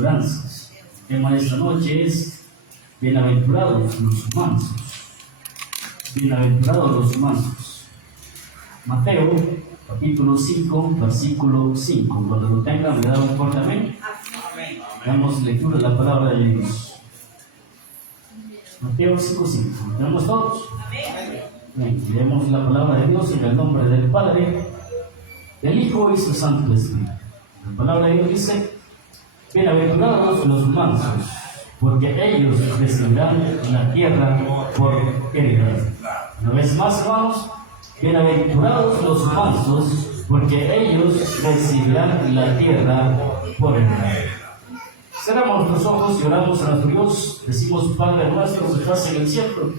bienaventuranzas. El tema de esta noche es bienaventurados los mansos. Bienaventurados los mansos. Mateo, capítulo 5, versículo 5. Cuando lo tengan, le dan un fuerte amén. Damos lectura de la palabra de Dios. Mateo 5:5. ¿Tenemos todos? Bien, leemos la palabra de Dios en el nombre del Padre, del Hijo y su Santo Espíritu. La palabra de Dios dice: bienaventurados los mansos, porque ellos recibirán la tierra por heredad. Una vez más, hermanos, bienaventurados los mansos, porque ellos recibirán la tierra por heredad. Cerramos nuestros ojos y oramos a nuestro Dios. Decimos: Padre nuestro que estás en el cielo,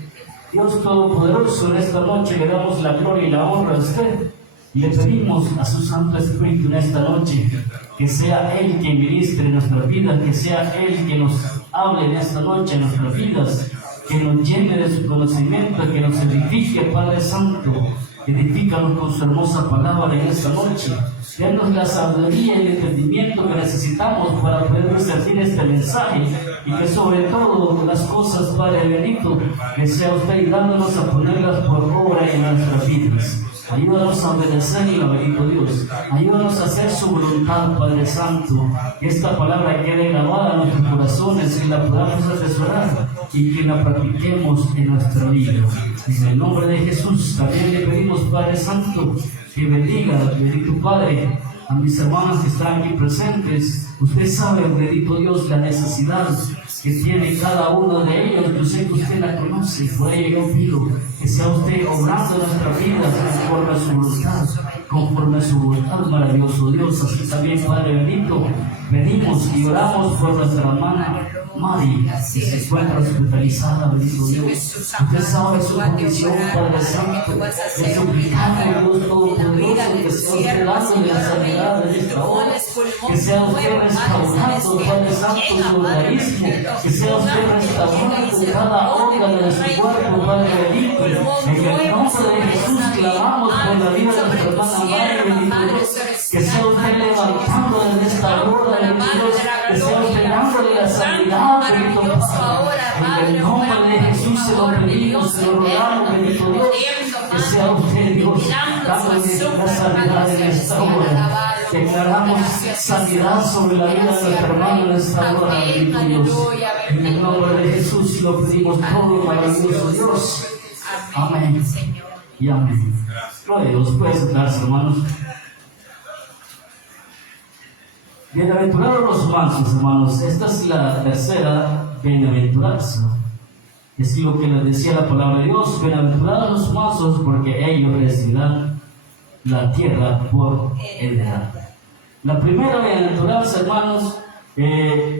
Dios Todopoderoso, en esta noche le damos la gloria y la honra a usted. Y le pedimos a su Santo Espíritu en esta noche que sea Él quien ministre en nuestras vidas, que sea Él que nos hable en esta noche en nuestras vidas, que nos llene de su conocimiento, que nos edifique, Padre Santo. Edifícanos con su hermosa palabra en esta noche. Denos la sabiduría y el entendimiento que necesitamos para poder servir este mensaje, y que sobre todo las cosas, Padre bendito, que sea usted ayudándonos a ponerlas por obra en nuestras vidas. Ayúdanos a obedecerle, bendito Dios. Ayúdanos a hacer su voluntad, Padre Santo. Que esta palabra quede grabada en nuestros corazones, que la podamos atesorar y que la practiquemos en nuestra vida. En el nombre de Jesús también le pedimos, Padre Santo, que bendiga, bendito Padre, a mis hermanos que están aquí presentes. Usted sabe, bendito Dios, la necesidad que tiene cada uno de ellos. Yo sé que usted la conoce, por ello yo pido que sea usted obrando en nuestras vidas conforme a su voluntad, conforme a su voluntad, maravilloso Dios. Así también, Padre bendito, pedimos y oramos por nuestra hermana Mari, que se encuentra hospitalizada, bendito Dios. Usted sabe su condición, Padre Santo. Le suplicamos, Dios Todopoderoso, que sea usted dándole la sanidad de esta hora, que sea usted restaurando, Padre Santo, su organismo, que sea usted restaurando cada órgano de su cuerpo, Padre bendito. En el nombre de Jesús clamamos por la vida de nuestra hermana Mari, bendito Dios. Que sea usted levantando desde esta hora, bendito Dios, que sea usted dándole la sanidad, bendito Dios. En el nombre de Jesús se lo pedimos, se lo rogamos, bendito Dios, que sea usted, Dios, dándole la sanidad en esta hora. Declaramos sanidad sobre la vida de nuestro hermano en esta hora, bendito Dios. En el nombre de Jesús lo pedimos todo, maravilloso Dios. Amén y amén. Gloria a Dios. Pueden sentarse, hermanos. Bienaventurados los mansos, hermanos. Esta es la tercera bienaventuranza. Es lo que nos decía la palabra de Dios: bienaventurados los mansos, porque ellos recibirán la tierra por heredad. La primera bienaventuranza, hermanos,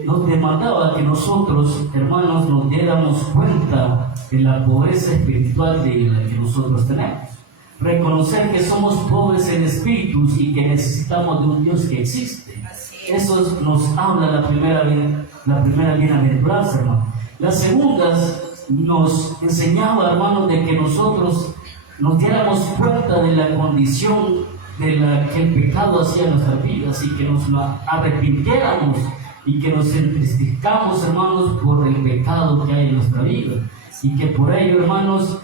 nos demandaba que nosotros, hermanos, nos diéramos cuenta de la pobreza espiritual de la que nosotros tenemos. Reconocer que somos pobres en espíritus y que necesitamos de un Dios que existe. Eso nos habla la primera bienaventuranza, hermano. La segunda nos enseñaba, hermanos, de que nosotros nos diéramos cuenta de la condición de la que el pecado hacía en nuestras vidas, y que nos arrepintiéramos y que nos entristezcamos, hermanos, por el pecado que hay en nuestra vida, y que por ello, hermanos,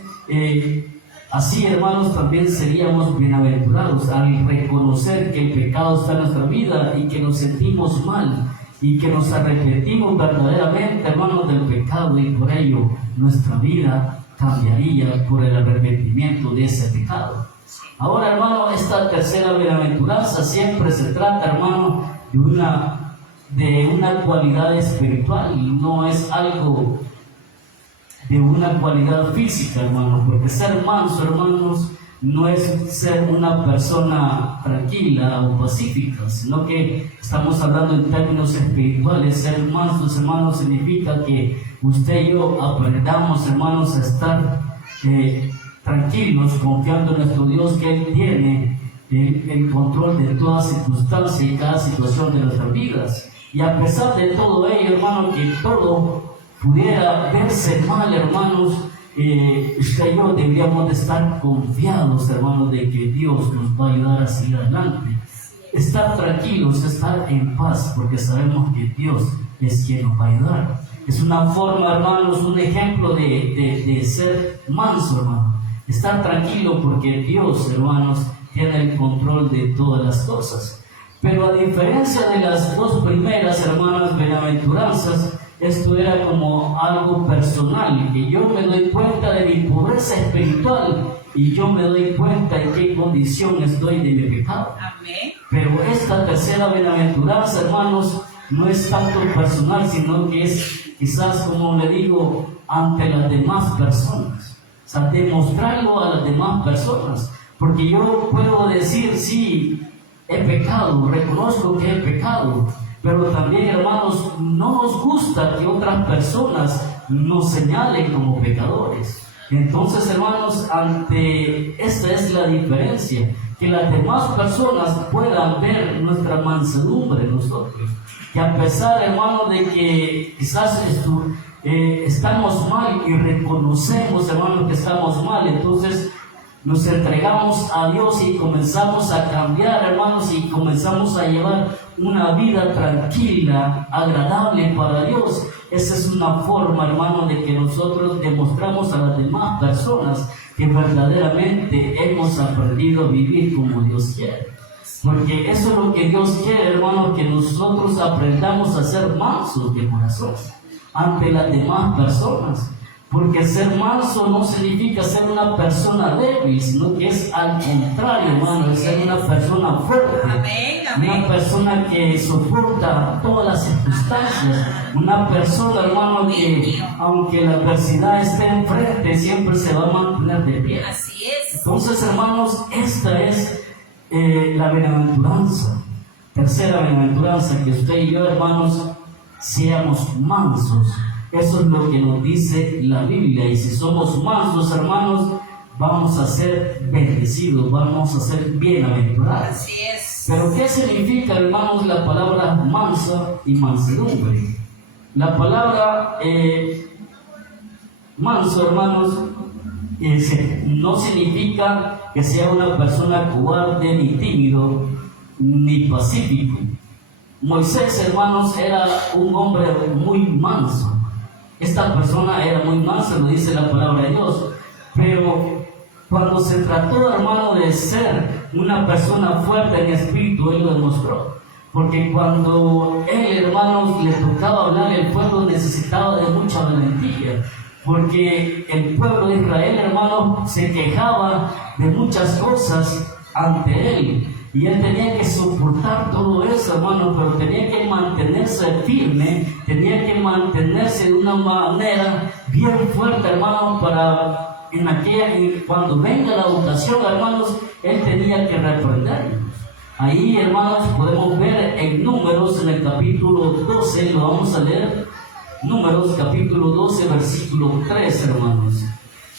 así, hermanos, también seríamos bienaventurados al reconocer que el pecado está en nuestra vida y que nos sentimos mal y que nos arrepentimos verdaderamente, hermanos, del pecado, y por ello nuestra vida cambiaría por el arrepentimiento de ese pecado. Ahora, hermano, esta tercera bienaventuranza siempre se trata, hermano, de una cualidad espiritual, no es algo de una cualidad física, hermano, porque ser manso, hermanos, no es ser una persona tranquila o pacífica, sino que estamos hablando en términos espirituales. Ser mansos, hermanos, significa que usted y yo aprendamos, hermanos, a estar tranquilos, confiando en nuestro Dios, que Él tiene el control de toda circunstancia y cada situación de nuestras vidas. Y a pesar de todo ello, hermano, que todo pudiera verse mal, hermanos, usted y yo deberíamos de estar confiados, hermanos, de que Dios nos va a ayudar a seguir adelante. estar tranquilos, estar en paz, porque sabemos que Dios es quien nos va a ayudar. Es una forma, hermanos, un ejemplo de ser manso, hermano. Estar tranquilo porque Dios, hermanos, tiene el control de todas las cosas. Pero a diferencia de las dos primeras, hermanas, bienaventuranzas, esto era como algo personal, que yo me doy cuenta de mi pobreza espiritual y yo me doy cuenta en qué condición estoy de mi pecado. Amén. Pero esta tercera bienaventuranza, hermanos, no es tanto personal, sino que es quizás, como le digo, ante las demás personas. O sea, demostrarlo a las demás personas. Porque yo puedo decir, sí, he pecado, reconozco que he pecado, pero también, hermanos, no nos gusta que otras personas nos señalen como pecadores. Entonces, hermanos, esta es la diferencia, que las demás personas puedan ver nuestra mansedumbre en nosotros, que a pesar, hermanos, de que quizás estamos mal y reconocemos, hermanos, que estamos mal, entonces nos entregamos a Dios y comenzamos a cambiar, hermanos, y comenzamos a llevar una vida tranquila, agradable para Dios. Esa es una forma, hermano, de que nosotros demostramos a las demás personas que verdaderamente hemos aprendido a vivir como Dios quiere. Porque eso es lo que Dios quiere, hermano, que nosotros aprendamos a ser mansos de corazón ante las demás personas. Porque ser manso no significa ser una persona débil, sino que es al contrario, hermano, es ser una persona fuerte. Amén, amén. Una persona que soporta todas las circunstancias. Una persona, hermano, que aunque la adversidad esté enfrente, siempre se va a mantener de pie. Así es. Entonces, hermanos, esta es la bienaventuranza. Tercera bienaventuranza, que usted y yo, hermanos, seamos mansos. Eso es lo que nos dice la Biblia. Y si somos mansos, hermanos, vamos a ser bendecidos, vamos a ser bienaventurados. Así es. Pero ¿qué significa, hermanos, la palabra mansa y mansedumbre? La palabra manso, hermanos, no significa que sea una persona cobarde, ni tímido, ni pacífico. Moisés, hermanos, era un hombre muy manso. Esta persona era muy mansa, lo dice la palabra de Dios. Pero cuando se trató, hermano, de ser una persona fuerte en espíritu, él lo demostró. Porque cuando él, hermanos, le tocaba hablar, el pueblo necesitaba de mucha valentía. Porque el pueblo de Israel, hermanos, se quejaba de muchas cosas ante él. Y él tenía que soportar todo eso, hermano, pero tenía que mantenerse firme, tenía que mantenerse de una manera bien fuerte, hermano, para cuando venga la ocasión, hermanos, él tenía que reprenderlos. Ahí, hermanos, podemos ver en Números, en el capítulo 12, lo vamos a leer, Números, capítulo 12, versículo 3, hermanos.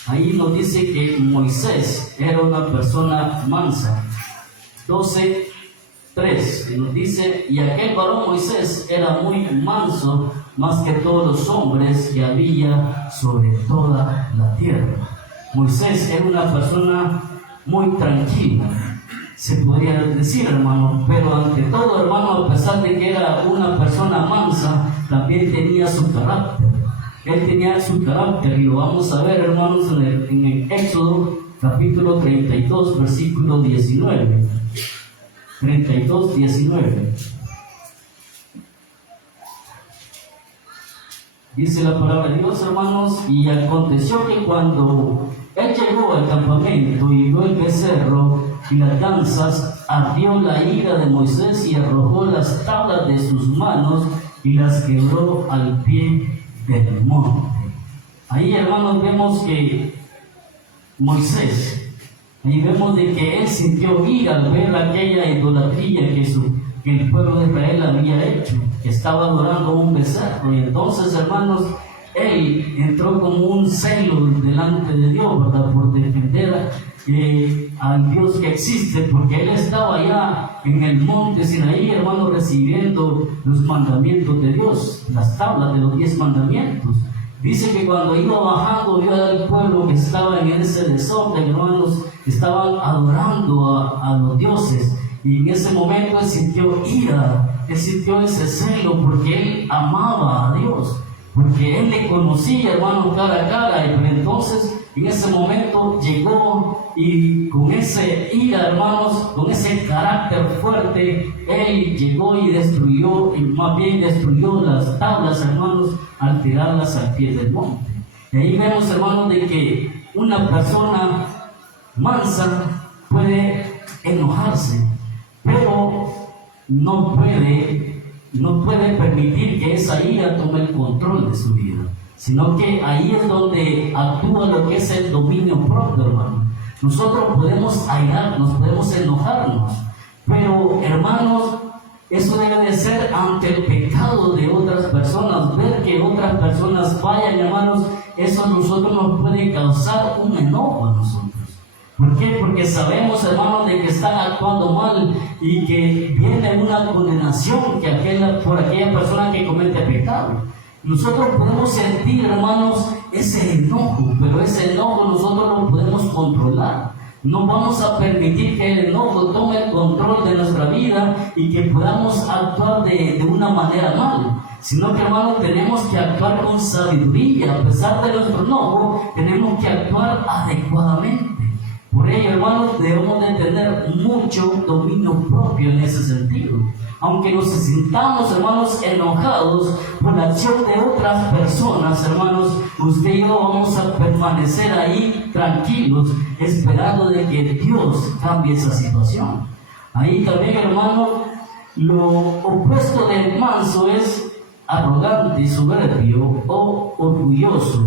Ahí nos dice que Moisés era una persona mansa. 12:3 nos dice: y aquel varón Moisés era muy manso, más que todos los hombres que había sobre toda la tierra. Moisés era una persona muy tranquila, se podría decir, hermano, pero ante todo, hermano, a pesar de que era una persona mansa, también tenía su carácter. Él tenía su carácter, y lo vamos a ver, hermanos, en el Éxodo capítulo 32, versículo 19. 32, 19. Dice la palabra de Dios, hermanos: y aconteció que cuando él llegó al campamento y vio el becerro y las danzas, ardió la ira de Moisés y arrojó las tablas de sus manos y las quebró al pie del monte. Ahí, hermanos, vemos que Moisés, ahí vemos de que él sintió ira al ver aquella idolatría que el pueblo de Israel había hecho, que estaba adorando un becerro. Y entonces, hermanos, él entró como un celo delante de Dios, ¿verdad?, por defender al Dios que existe, porque él estaba allá en el monte Sinaí, hermanos, recibiendo los mandamientos de Dios, las tablas de los 10 mandamientos. Dice que cuando iba bajando, vio al pueblo que estaba en ese desorden, hermanos, estaban adorando a los dioses. y en ese momento él sintió ira, él sintió ese celo porque él amaba a Dios, porque él le conocía, hermano, cara a cara, y entonces en ese momento llegó y con ese ira, hermanos, con ese carácter fuerte, él llegó y destruyó, y más bien destruyó las tablas, hermanos, al tirarlas al pie del monte. Y ahí vemos, hermanos, de que una persona mansa puede enojarse, pero no puede permitir que esa ira tome el control de su vida, sino que ahí es donde actúa lo que es el dominio propio, hermano. Nosotros podemos airarnos, podemos enojarnos, pero, hermanos, eso debe de ser ante el pecado de otras personas. Ver que otras personas fallan, hermanos, eso a nosotros nos puede causar un enojo a nosotros. ¿Por qué? Porque sabemos, hermanos, de que están actuando mal y que viene una condenación por aquella persona que comete pecado. Nosotros podemos sentir, hermanos, ese enojo, pero ese enojo nosotros lo podemos controlar. No vamos a permitir que el enojo tome el control de nuestra vida y que podamos actuar de una manera mal, sino que, hermanos, tenemos que actuar con sabiduría. A pesar de nuestro enojo, tenemos que actuar adecuadamente. Por ello, hermanos, debemos de tener mucho dominio propio en ese sentido. Aunque nos sintamos, hermanos, enojados por la acción de otras personas, hermanos, usted y yo vamos a permanecer ahí tranquilos, esperando de que Dios cambie esa situación. Ahí también, hermano, lo opuesto del manso es arrogante y soberbio o orgulloso.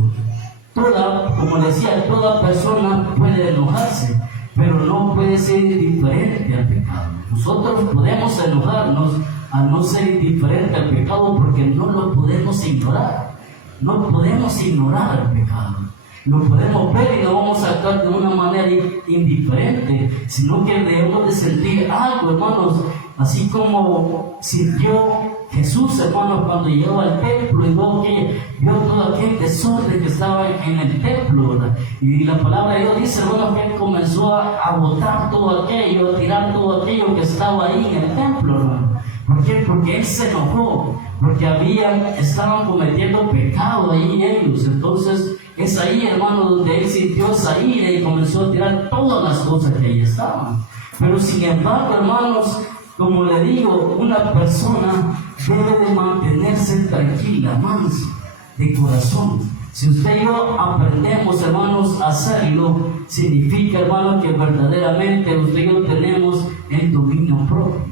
Como decía, toda persona puede enojarse, pero no puede ser indiferente al pecado. Nosotros podemos enojarnos al no ser indiferente al pecado porque no lo podemos ignorar. No podemos ignorar el pecado. Lo podemos ver y no vamos a actuar de una manera indiferente, sino que debemos de sentir algo, hermanos, así como sintió Jesús, hermanos, cuando llegó al templo y vio todo aquel desorden que estaba en el templo, ¿verdad? Y la palabra de Dios dice, hermanos, que él comenzó a botar todo aquello, a tirar todo aquello que estaba ahí en el templo, hermano. ¿Por qué? Porque él se enojó, porque estaban cometiendo pecado ahí ellos. Entonces es ahí, hermano, donde él sintió esa ira y comenzó a tirar todas las cosas que ahí estaban. Pero sin embargo, hermanos, como le digo, una persona debe de mantenerse tranquila, manso, de corazón. Si usted y yo aprendemos, hermanos, a hacerlo, significa, hermanos, que verdaderamente usted y yo tenemos el dominio propio.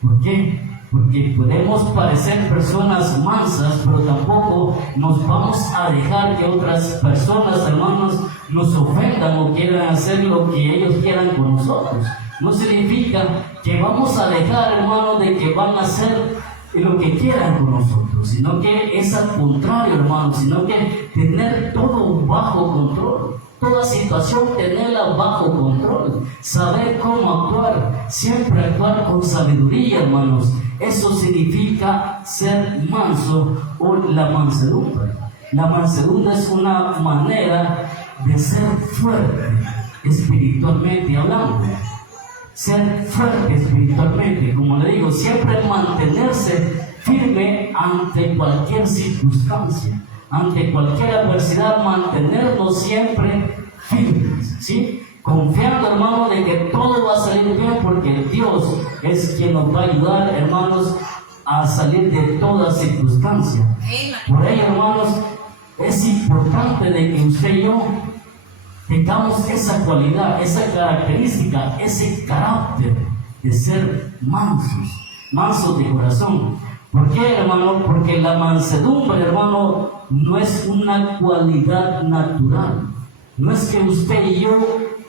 ¿Por qué? Porque podemos parecer personas mansas, pero tampoco nos vamos a dejar que otras personas, hermanos, nos ofendan o quieran hacer lo que ellos quieran con nosotros. No significa que vamos a dejar, hermanos, de que van a hacer lo que quieran con nosotros, sino que es al contrario, hermanos, sino que tener todo bajo control. Toda situación tenerla bajo control, saber cómo actuar, siempre actuar con sabiduría, hermanos. Eso significa ser manso o la mansedumbre. La mansedumbre es una manera de ser fuerte espiritualmente hablando. Ser fuerte espiritualmente, como le digo, siempre mantenerse firme ante cualquier circunstancia, ante cualquier adversidad, mantenernos siempre firmes, ¿sí? Confiando, hermanos, de que todo va a salir bien porque Dios es quien nos va a ayudar, hermanos, a salir de toda circunstancia. Por ello, hermanos, es importante de que usted y yo tengamos esa cualidad, esa característica, ese carácter de ser mansos de corazón. ¿Por qué, hermano? Porque la mansedumbre, hermano, no es una cualidad natural. No es que usted y yo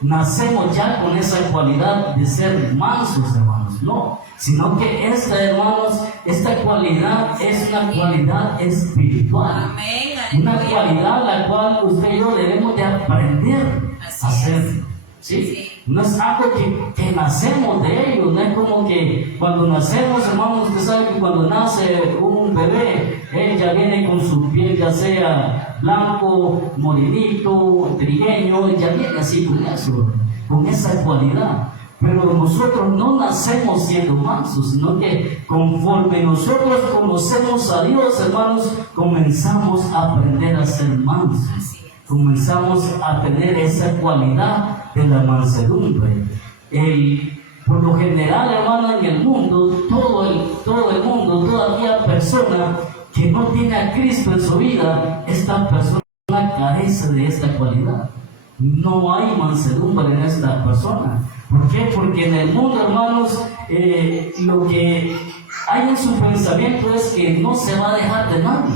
nacemos ya con esa cualidad de ser mansos, hermanos, no. Sino que esta cualidad es una cualidad espiritual. Una cualidad la cual usted y yo debemos de aprender a hacer. ¿Sí? No es algo que nacemos de ello, no es como que cuando nacemos, hermanos, usted sabe que cuando nace un bebé, él ya viene con su piel, ya sea blanco, morenito, trigueño, ya viene así con eso, con esa cualidad. Pero nosotros no nacemos siendo mansos, sino que conforme nosotros conocemos a Dios, hermanos, comenzamos a aprender a ser mansos. Comenzamos a tener esa cualidad de la mansedumbre. Por lo general, hermano, en el mundo, todo el mundo, todavía persona que no tiene a Cristo en su vida, esta persona carece de esta cualidad. No hay mansedumbre en esta persona. ¿Por qué? Porque en el mundo, hermanos, lo que hay en su pensamiento es que no se va a dejar de nadie,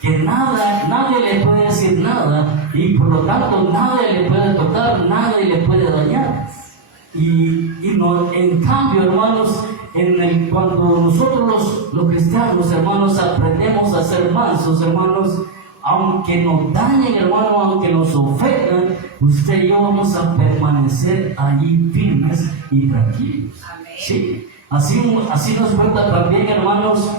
que nadie le puede decir nada, y por lo tanto nadie le puede tocar, nadie le puede dañar. Y no, en cambio, hermanos, cuando nosotros los cristianos, hermanos, aprendemos a ser mansos, hermanos, aunque nos dañen, hermanos, aunque nos ofendan, usted y yo vamos a permanecer allí firmes y tranquilos. ¿Sí? Así nos cuenta también, hermanos,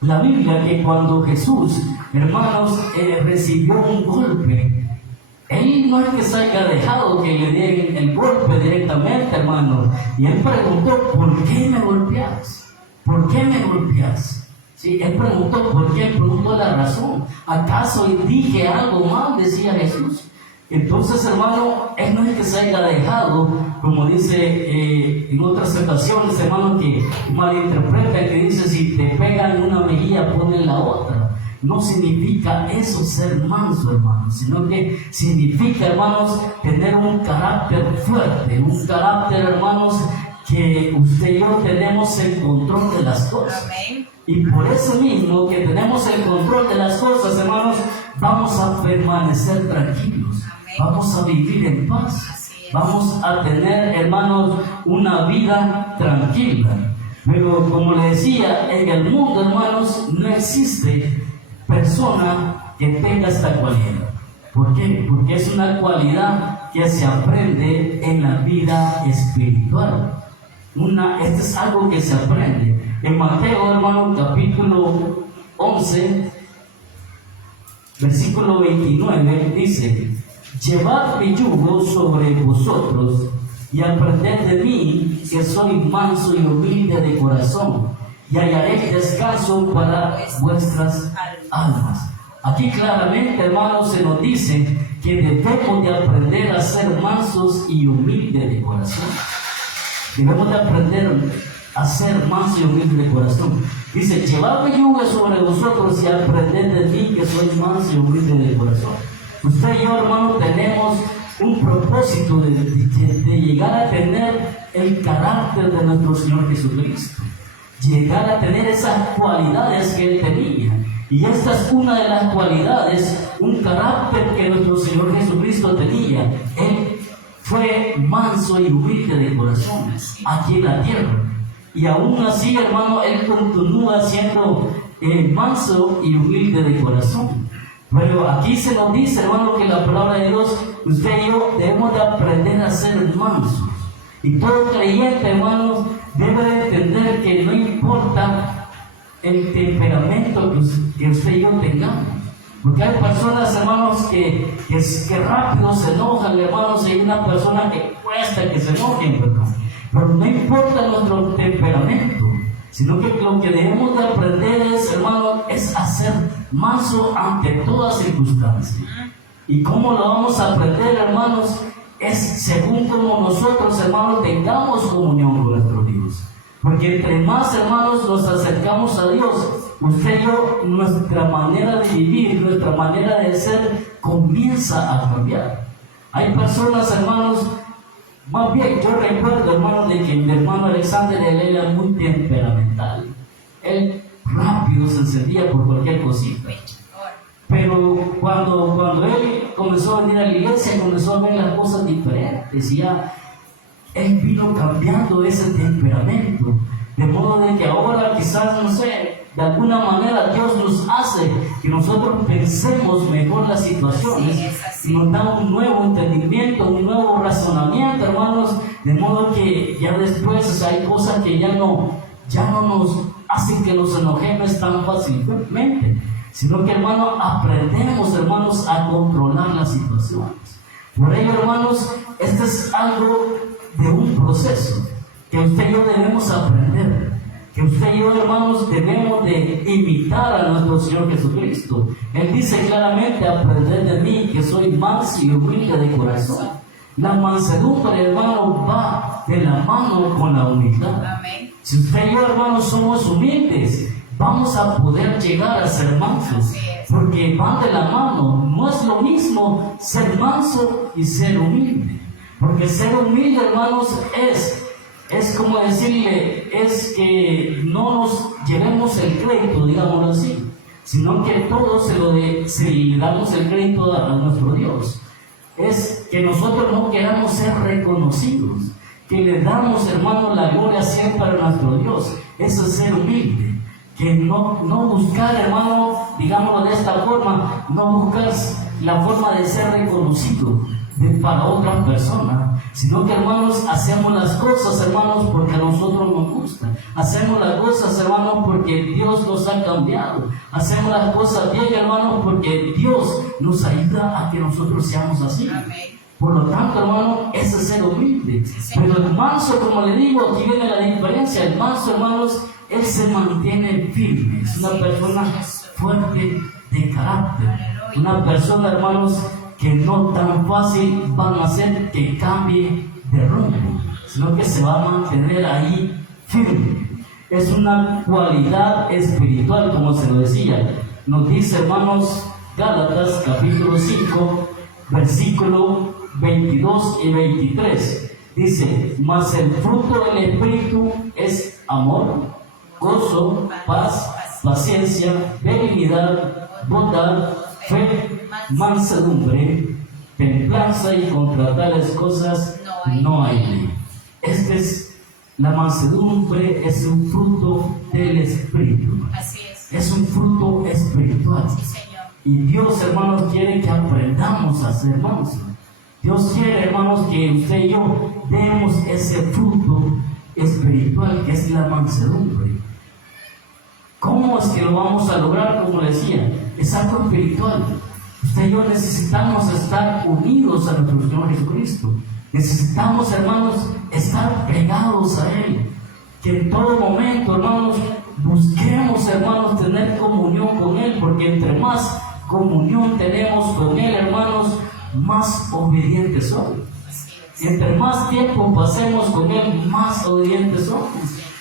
la Biblia, que cuando Jesús, hermanos, recibió un golpe, Él no es que se haya dejado que le den el golpe directamente, hermano. Y Él preguntó, ¿por qué me golpeas? ¿Por qué me golpeas? Sí, Él preguntó, ¿por qué? Preguntó la razón. ¿Acaso dije algo mal? Decía Jesús. Entonces, hermano, Él no es que se haya dejado, como dice en otras ocasiones, hermano, que malinterpretan, que dice, si te pegan una mejilla, ponle la otra. No significa eso ser manso, hermanos, sino que significa, hermanos, tener un carácter fuerte, un carácter, hermanos, que usted y yo tenemos el control de las cosas. Amén. Y por eso mismo que tenemos el control de las cosas, hermanos, vamos a permanecer tranquilos. Amén. Vamos a vivir en paz. Vamos a tener, hermanos, una vida tranquila. Pero como le decía, en el mundo, hermanos, no existe persona que tenga esta cualidad. ¿Por qué? Porque es una cualidad que se aprende en la vida espiritual. Esto es algo que se aprende. En Mateo, hermano, capítulo 11, versículo 29, dice: llevad mi yugo sobre vosotros y aprended de mí, que soy manso y humilde de corazón, y hallaréis descanso para vuestras almas. Aquí claramente, hermanos, se nos dice que debemos de aprender a ser mansos y humildes de corazón. Debemos de aprender a ser mansos y humildes de corazón. Dice, llevad mi yugo sobre vosotros y aprended de mí, que soy manso y humilde de corazón. Usted y yo, hermano, tenemos un propósito de llegar a tener el carácter de nuestro Señor Jesucristo. Llegar a tener esas cualidades que Él tenía. Y esta es una de las cualidades, un carácter que nuestro Señor Jesucristo tenía. Él fue manso y humilde de corazón aquí en la tierra. Y aún así, hermano, Él continúa siendo manso y humilde de corazón. Pero aquí se nos dice, hermano, que la palabra de Dios, usted y yo debemos de aprender a ser mansos. Y todo creyente, hermano, debe de entender que no importa el temperamento que usted y yo tengamos. Porque hay personas, hermanos, que rápido se enojan, hermanos, y hay una persona que cuesta que se enojen, ¿verdad? Pero no importa nuestro temperamento, sino que lo que debemos de aprender es, hermano, es a ser manso ante toda circunstancia. ¿Y cómo lo vamos a aprender, hermanos? Es según como nosotros, hermanos, tengamos comunión con nuestro Dios. Porque entre más, hermanos, nos acercamos a Dios, usted y yo, nuestra manera de vivir, nuestra manera de ser, comienza a cambiar. Hay personas, hermanos, más bien, yo recuerdo, hermano, de que mi hermano Alexander, él era muy temperamental. Él rápido se encendía por cualquier cosita. Pero cuando él comenzó a venir a la iglesia, comenzó a ver las cosas diferentes, y ya él vino cambiando ese temperamento. De modo de que ahora quizás, no sé, de alguna manera Dios nos hace que nosotros pensemos mejor las situaciones, y nos da un nuevo entendimiento, un nuevo razonamiento, hermanos, de modo que ya después hay cosas que ya no nos hacen que nos enojemos tan fácilmente, sino que, hermanos, aprendemos, hermanos, a controlar las situaciones. Por ello, hermanos, este es algo de un proceso que usted y yo debemos aprender, que usted y yo, hermanos, debemos de imitar a nuestro Señor Jesucristo. Él dice claramente: aprended de mí, que soy manso y humilde de corazón. La mansedumbre, hermano, va de la mano con la humildad. Amén. Si usted y yo, hermanos, somos humildes, vamos a poder llegar a ser mansos, porque van de la mano. No es lo mismo ser manso y ser humilde, porque ser humilde, hermanos, es como decirle, es que no nos llevemos el crédito, digámoslo así, sino que todos se le damos el crédito a nuestro Dios. Es que nosotros no queramos ser reconocidos, que le damos, hermanos, la gloria siempre a nuestro Dios. Eso es ser humilde, que no buscar, hermano, digámoslo de esta forma, no buscar la forma de ser reconocido para otras personas, sino que, hermanos, hacemos las cosas, hermanos, porque a nosotros nos gusta. Hacemos las cosas, hermanos, porque Dios nos ha cambiado. Hacemos las cosas bien, hermanos, porque Dios nos ayuda a que nosotros seamos así. Amén. Por lo tanto, hermano, ese es ser humilde. Pero el manso, como le digo, aquí viene la diferencia. El manso, hermanos, él se mantiene firme. Es una persona fuerte de carácter. Una persona, hermanos, que no tan fácil van a hacer que cambie de rumbo, sino que se va a mantener ahí firme. Es una cualidad espiritual, como se lo decía. Nos dice, hermanos, Gálatas capítulo 5, versículo 22 y 23. Dice: mas el fruto del Espíritu es amor, gozo, paz, paciencia, benignidad, bondad, fe, mansedumbre, templanza, y contra tales cosas no hay ley. La mansedumbre es un fruto del Espíritu. Así es un fruto espiritual. Sí, Señor. Y Dios, hermanos, quiere que aprendamos a ser mansos. Dios quiere, hermanos, que usted y yo demos ese fruto espiritual que es la mansedumbre. ¿Cómo es que lo vamos a lograr? Como decía, es algo espiritual. Usted y yo necesitamos estar unidos a nuestro Señor Jesucristo. Necesitamos, hermanos, estar pegados a Él. Que en todo momento, hermanos, busquemos, hermanos, tener comunión con Él, porque entre más comunión tenemos con Él, hermanos, más obedientes somos. Y entre más tiempo pasemos con Él, más obedientes somos.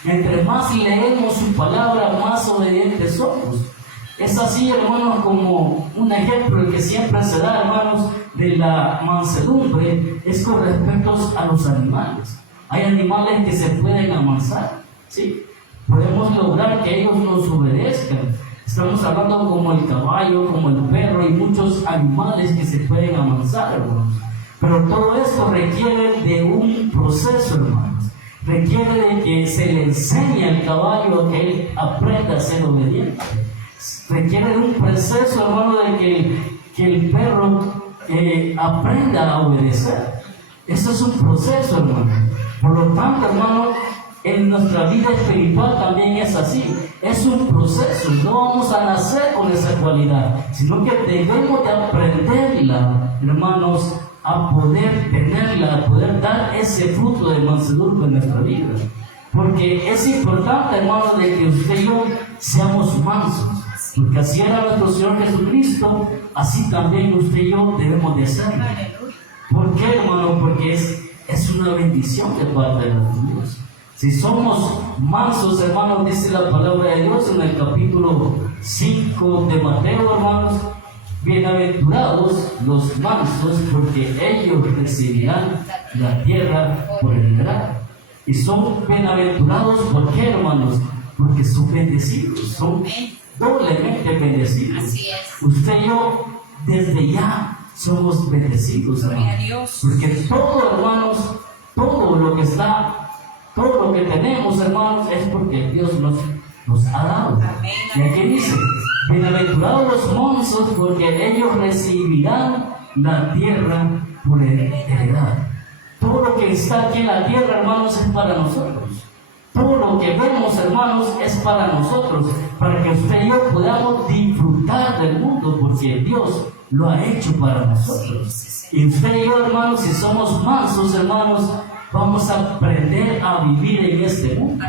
Entre más leemos su palabra, más obedientes somos. Es así, hermanos, como un ejemplo el que siempre se da, hermanos, de la mansedumbre, es con respecto a los animales. Hay animales que se pueden amansar, ¿sí? Podemos lograr que ellos nos obedezcan. Estamos hablando como el caballo, como el perro y muchos animales que se pueden amansar, hermanos. Pero todo esto requiere de un proceso, hermanos. Requiere de que se le enseñe al caballo a que él aprenda a ser obediente. Requiere de un proceso, hermano, de que el perro aprenda a obedecer. Eso es un proceso, hermano. Por lo tanto, hermano, en nuestra vida espiritual también es así. Es un proceso. No vamos a nacer con esa cualidad, sino que debemos de aprenderla, hermanos, a poder tenerla, a poder dar ese fruto de mansedumbre en nuestra vida. Porque es importante, hermano, de que usted y yo seamos mansos. Porque así era nuestro Señor Jesucristo, así también usted y yo debemos de ser. ¿Por qué, hermano? Porque es una bendición de parte de nuestro Dios. Si somos mansos, hermanos, dice la palabra de Dios en el capítulo 5 de Mateo, hermanos: bienaventurados los mansos, porque ellos recibirán la tierra por heredad. Y son bienaventurados, ¿por qué, hermanos? Porque son bendecidos, son doblemente bendecidos. Así es. Usted y yo, desde ya, somos bendecidos, hermanos. Porque todo, hermanos, todo lo que tenemos, hermanos, es porque Dios nos ha dado. Y aquí dice: bienaventurados los mansos, porque ellos recibirán la tierra por heredad. Todo lo que está aquí en la tierra, hermanos, es para nosotros. Todo lo que vemos, hermanos, es para nosotros, para que usted y yo podamos disfrutar del mundo, porque Dios lo ha hecho para nosotros. Y usted y yo, hermanos, si somos mansos, hermanos, vamos a aprender a vivir en este mundo.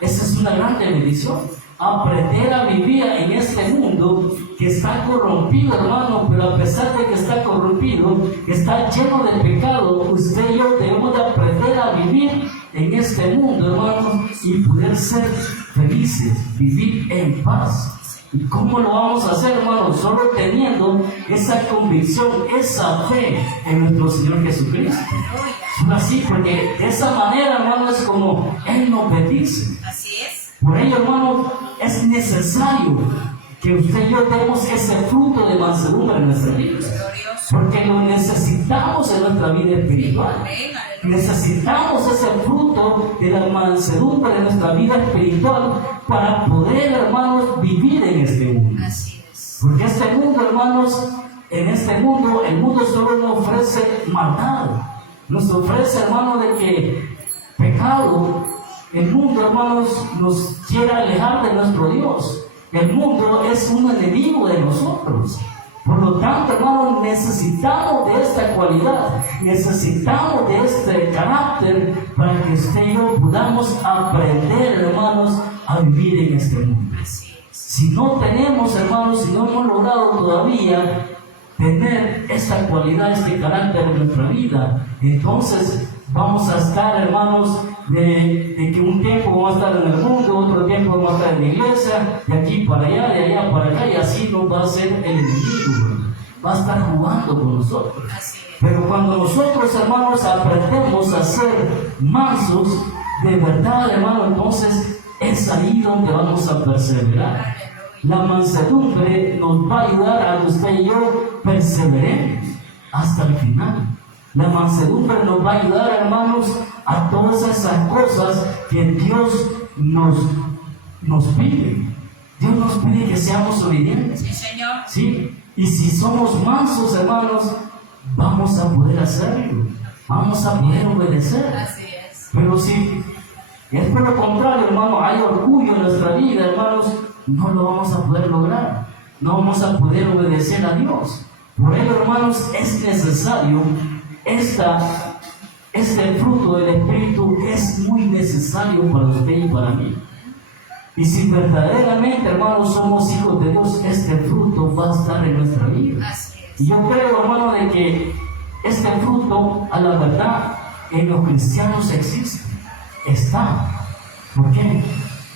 Esa es una gran bendición. Aprender a vivir en este mundo que está corrompido, hermano, pero a pesar de que está corrompido, que está lleno de pecado, usted y yo debemos de aprender a vivir en este mundo, hermano, y poder ser felices, vivir en paz. ¿Y cómo lo vamos a hacer, hermano? Solo teniendo esa convicción, esa fe en nuestro Señor Jesucristo. Es así, porque de esa manera, hermano, es como Él nos bendice. Así es. Por ello, hermano, es necesario que usted y yo demos ese fruto de mansedumbre en nuestra vida. Porque lo necesitamos en nuestra vida espiritual. Necesitamos ese fruto de la mansedumbre en nuestra vida espiritual para poder, hermanos, vivir en este mundo. Así es. Porque este mundo, hermanos, en este mundo, el mundo solo nos ofrece maldad. Nos ofrece, hermanos, de que pecado. El mundo, hermanos, nos quiere alejar de nuestro Dios. El mundo es un enemigo de nosotros. Por lo tanto, hermanos, necesitamos de esta cualidad, necesitamos de este carácter para que usted y yo podamos aprender, hermanos, a vivir en este mundo. Si no tenemos, hermanos, si no hemos logrado todavía tener esta cualidad, este carácter en nuestra vida, entonces vamos a estar, hermanos, de que un tiempo vamos a estar en el mundo, otro tiempo vamos a estar en la iglesia, de aquí para allá, de allá para acá, y así nos va a ser el enemigo, va a estar jugando con nosotros. Pero cuando nosotros, hermanos, aprendemos a ser mansos, de verdad, hermano, entonces es ahí donde vamos a perseverar. La mansedumbre nos va a ayudar a que usted y yo perseveremos hasta el final. La mansedumbre nos va a ayudar, hermanos, a todas esas cosas que Dios nos pide. Dios nos pide que seamos obedientes. Sí, Señor. ¿Sí? Y si somos mansos, hermanos, vamos a poder hacerlo. Vamos a poder obedecer. Así es. Pero si es por lo contrario, hermano, hay orgullo en nuestra vida, hermanos, no lo vamos a poder lograr. No vamos a poder obedecer a Dios. Por ello, hermanos, es necesario este fruto del Espíritu es muy necesario para usted y para mí. Y si verdaderamente, hermanos, somos hijos de Dios, este fruto va a estar en nuestra vida. Así es. Y yo creo, hermano, de que este fruto, a la verdad, en los cristianos existe. Está. ¿Por qué?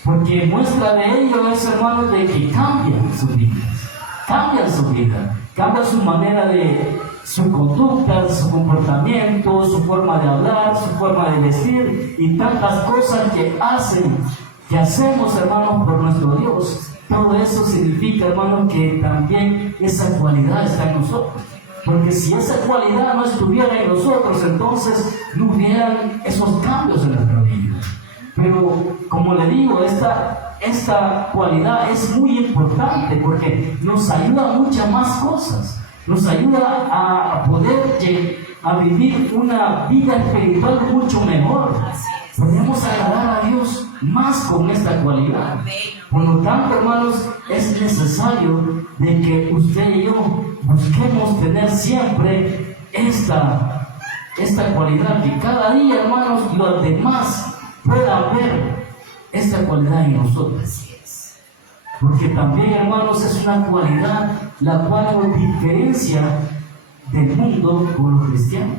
Porque muestra de ello es, hermano, de que cambian sus vidas. Cambian su vida. Cambian su manera de su conducta, su comportamiento, su forma de hablar, su forma de vestir y tantas cosas que hacemos, hermanos, por nuestro Dios. Todo eso significa, hermanos, que también esa cualidad está en nosotros. Porque si esa cualidad no estuviera en nosotros, entonces no hubieran esos cambios en nuestra vida. Pero, como le digo, esta cualidad es muy importante porque nos ayuda a muchas más cosas. Nos ayuda a poder a vivir una vida espiritual mucho mejor. Podemos agradar a Dios más con esta cualidad. Por lo tanto, hermanos, es necesario de que usted y yo busquemos tener siempre esta cualidad, que cada día, hermanos, los demás puedan ver esta cualidad en nosotros. Porque también, hermanos, es una cualidad la cual nos diferencia del mundo con los cristianos.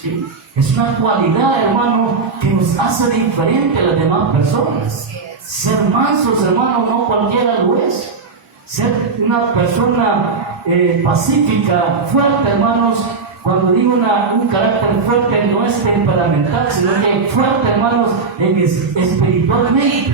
¿Sí? Es una cualidad, hermano, que nos hace diferente a las demás personas. Ser mansos, hermano, no cualquiera lo es. Ser una persona pacífica, fuerte, hermanos. Cuando digo un carácter fuerte, no es temperamental, sino que fuerte, hermanos, espiritualmente.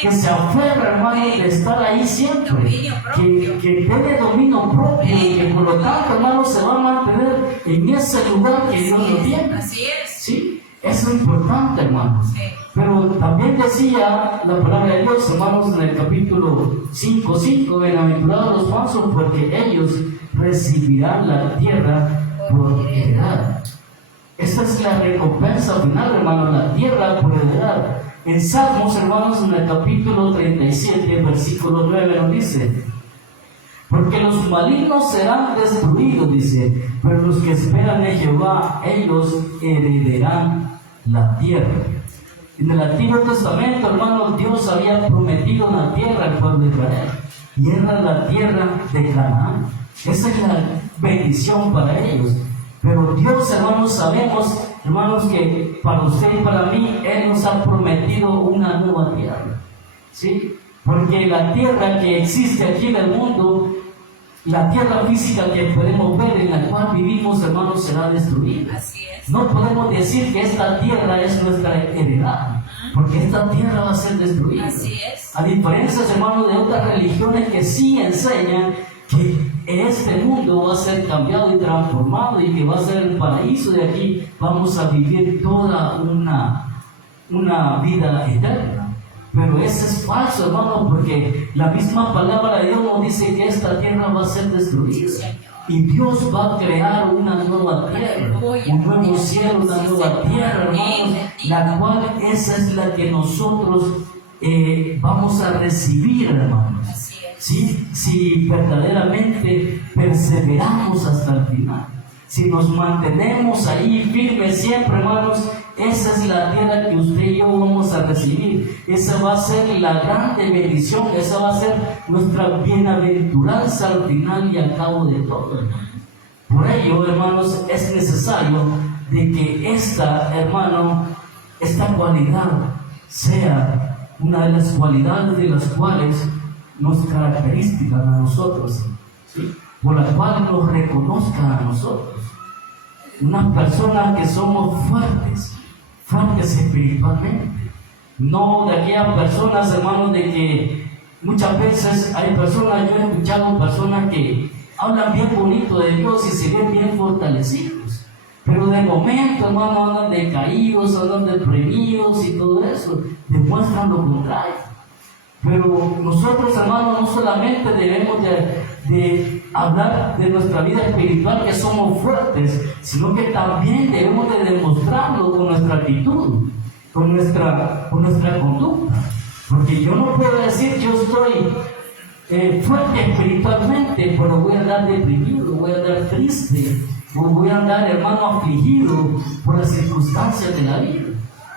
Que se aferra, hermano, de estar ahí siempre. Que tiene dominio propio y que por lo tanto, hermanos, se va a mantener en ese lugar que Dios lo tiene. Así es. ¿Sí? Eso es importante, hermanos. Pero también decía la palabra de Dios, hermanos, en el capítulo 5:5, bienaventurados los mansos, porque ellos recibirán la tierra por heredad. Esta es la recompensa final, hermano, la tierra por heredad. En Salmos, hermanos, en el capítulo 37, versículo 9 nos dice: porque los malignos serán destruidos, dice, pero los que esperan en Jehová, ellos heredarán la tierra. En el Antiguo Testamento, hermanos, Dios había prometido una tierra al pueblo de Israel, y era la tierra de Canaán. Esa es la bendición para ellos. Pero Dios, hermanos, sabemos, hermanos, que para usted y para mí, Él nos ha prometido una nueva tierra, ¿sí? Porque la tierra que existe aquí en el mundo, la tierra física que podemos ver, en la cual vivimos, hermanos, será destruida. Así es. No podemos decir que esta tierra es nuestra heredad, porque esta tierra va a ser destruida. Así es. A diferencia, hermanos, de otras religiones que sí enseñan que este mundo va a ser cambiado y transformado y que va a ser el paraíso de aquí, vamos a vivir toda una vida eterna. Pero eso es falso, hermano, porque la misma palabra de Dios nos dice que esta tierra va a ser destruida. Y Dios va a crear una nueva tierra, un nuevo cielo, una nueva tierra, hermanos, la cual esa es la que nosotros vamos a recibir, hermanos. ¿Sí? Si verdaderamente perseveramos hasta el final, si nos mantenemos ahí firmes siempre, hermanos, esa es la tierra que usted y yo vamos a recibir. Esa va a ser la grande bendición, esa va a ser nuestra bienaventuranza al final y al cabo de todo, hermano. Por ello, hermanos, es necesario de que esta cualidad sea una de las cualidades de las cuales nos caracterizan a nosotros, ¿sí? Por la cual nos reconozcan a nosotros. Unas personas que somos fuertes espiritualmente. No de aquellas personas, hermanos, de que muchas veces hay personas, yo he escuchado personas que hablan bien bonito de Dios y se ven bien fortalecidos. Pero de momento, hermano, andan decaídos, andan deprimidos y todo eso. Demuestran lo contrario. Pero nosotros, hermanos, no solamente debemos de hablar de nuestra vida espiritual, que somos fuertes, sino que también debemos de demostrarlo con nuestra actitud, con nuestra conducta. Porque yo no puedo decir yo estoy fuerte espiritualmente, pero voy a andar deprimido, voy a andar triste, o voy a andar, hermano, afligido por las circunstancias de la vida.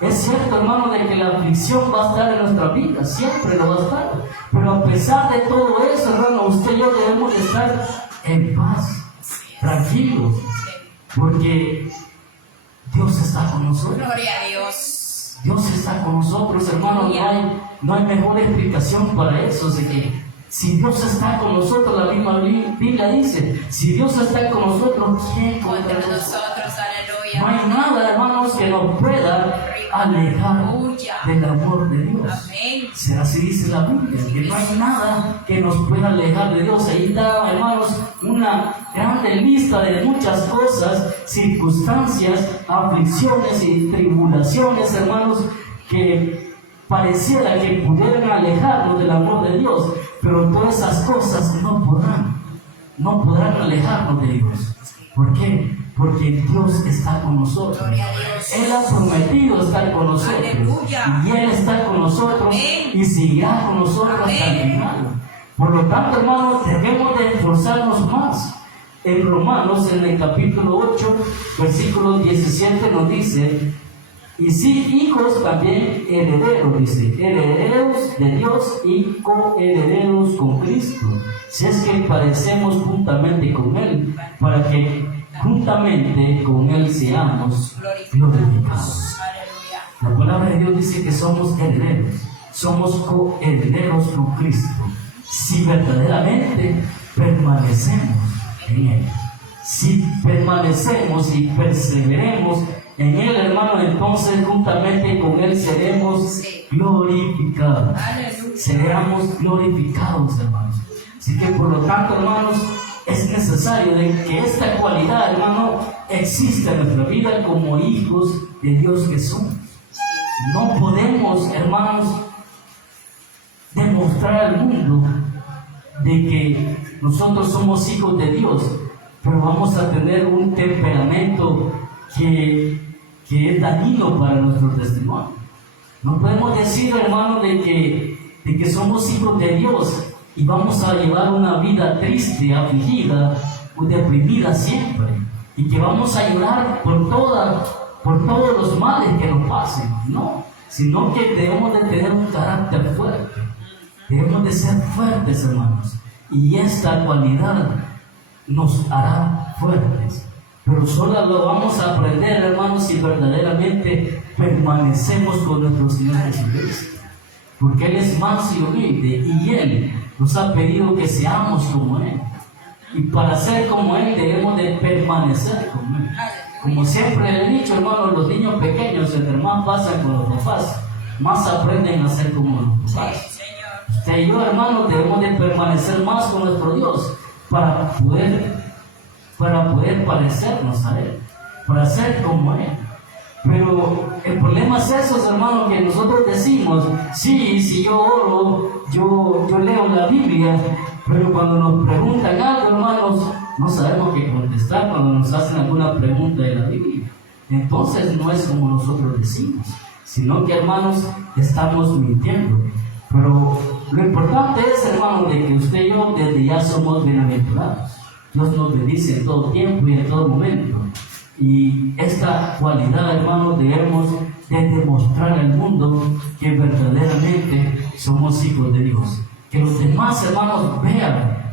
Es cierto, hermano, de que la aflicción va a estar en nuestra vida, siempre lo va a estar. Pero a pesar de todo eso, hermano, usted y yo debemos de estar en paz, tranquilos, porque Dios está con nosotros. Gloria a Dios. Dios está con nosotros, hermano. No hay mejor explicación para eso, de que si Dios está con nosotros, la misma Biblia dice, si Dios está con nosotros, ¿quién contra nosotros? Aleluya. No hay nada, hermanos, que nos pueda alejar del amor de Dios. Amén. Así dice la Biblia, que no hay nada que nos pueda alejar de Dios. Ahí está, hermanos, una grande lista de muchas cosas, circunstancias, aflicciones y tribulaciones, hermanos, que pareciera que pudieran alejarnos del amor de Dios, pero todas esas cosas no podrán alejarnos de Dios. ¿Por qué? Porque Dios está con nosotros. Él ha prometido estar con nosotros. Aleluya. Y Él está con nosotros. Amén. Y seguirá con nosotros hasta el final. Por lo tanto, hermanos, debemos de esforzarnos más. En Romanos, en el capítulo 8, versículo 17, nos dice: y sí, hijos también herederos, dice, herederos de Dios y coherederos con Cristo, si es que padecemos juntamente con Él, para que juntamente con Él seamos glorificados. La palabra de Dios dice que somos herederos, somos coherederos con Cristo, si verdaderamente permanecemos en Él. Si permanecemos y perseveremos en Él, hermano, entonces juntamente con Él seremos glorificados. Seremos glorificados, hermanos. Así que por lo tanto, hermanos, es necesario de que esta cualidad, hermano, exista en nuestra vida como hijos de Dios que somos. No podemos, hermanos, demostrar al mundo de que nosotros somos hijos de Dios, pero vamos a tener un temperamento que es dañino para nuestro testimonio. No podemos decir, hermano, de que somos hijos de Dios y vamos a llevar una vida triste, afligida o deprimida siempre, y que vamos a llorar por por todos los males que nos pasen, no, sino que debemos de tener un carácter fuerte, debemos de ser fuertes, hermanos, y esta cualidad nos hará fuertes, pero solo lo vamos a aprender, hermanos, si verdaderamente permanecemos con nuestro Señor Jesucristo, porque Él es manso y humilde, y Él nos ha pedido que seamos como Él, y para ser como Él debemos de permanecer como Él. Como siempre le he dicho, hermanos, los niños pequeños, entre más pasan con los papás, más aprenden a ser como los papás. Usted y yo, hermanos, debemos de permanecer más con nuestro Dios para poder parecernos a Él, para ser como Él. Pero el problema es eso, hermanos, que nosotros decimos, sí, si yo oro, yo leo la Biblia, pero cuando nos preguntan algo, hermanos, no sabemos qué contestar cuando nos hacen alguna pregunta de la Biblia. Entonces no es como nosotros decimos, sino que, hermanos, estamos mintiendo. Pero lo importante es, hermanos, de que usted y yo desde ya somos bienaventurados. Dios nos bendice en todo tiempo y en todo momento. Y esta cualidad, hermanos, debemos de demostrar al mundo que verdaderamente somos hijos de Dios. Que los demás, hermanos, vean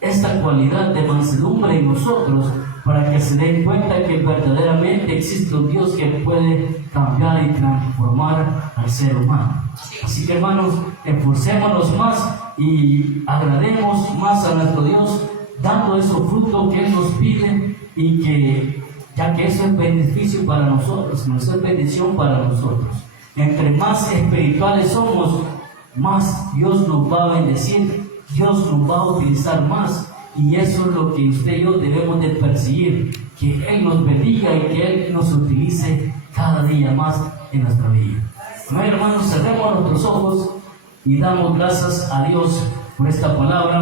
esta cualidad de mansedumbre en nosotros, para que se den cuenta que verdaderamente existe un Dios que puede cambiar y transformar al ser humano. Así que, hermanos, esforcémonos más y agrademos más a nuestro Dios, dando esos frutos que Él nos pide, y que, ya que eso es beneficio para nosotros, no es bendición para nosotros. Entre más espirituales somos, más Dios nos va a bendecir, Dios nos va a utilizar más, y eso es lo que usted y yo debemos de perseguir, que Él nos bendiga y que Él nos utilice cada día más en nuestra vida. Amén, hermanos, cerremos nuestros ojos y damos gracias a Dios por esta palabra.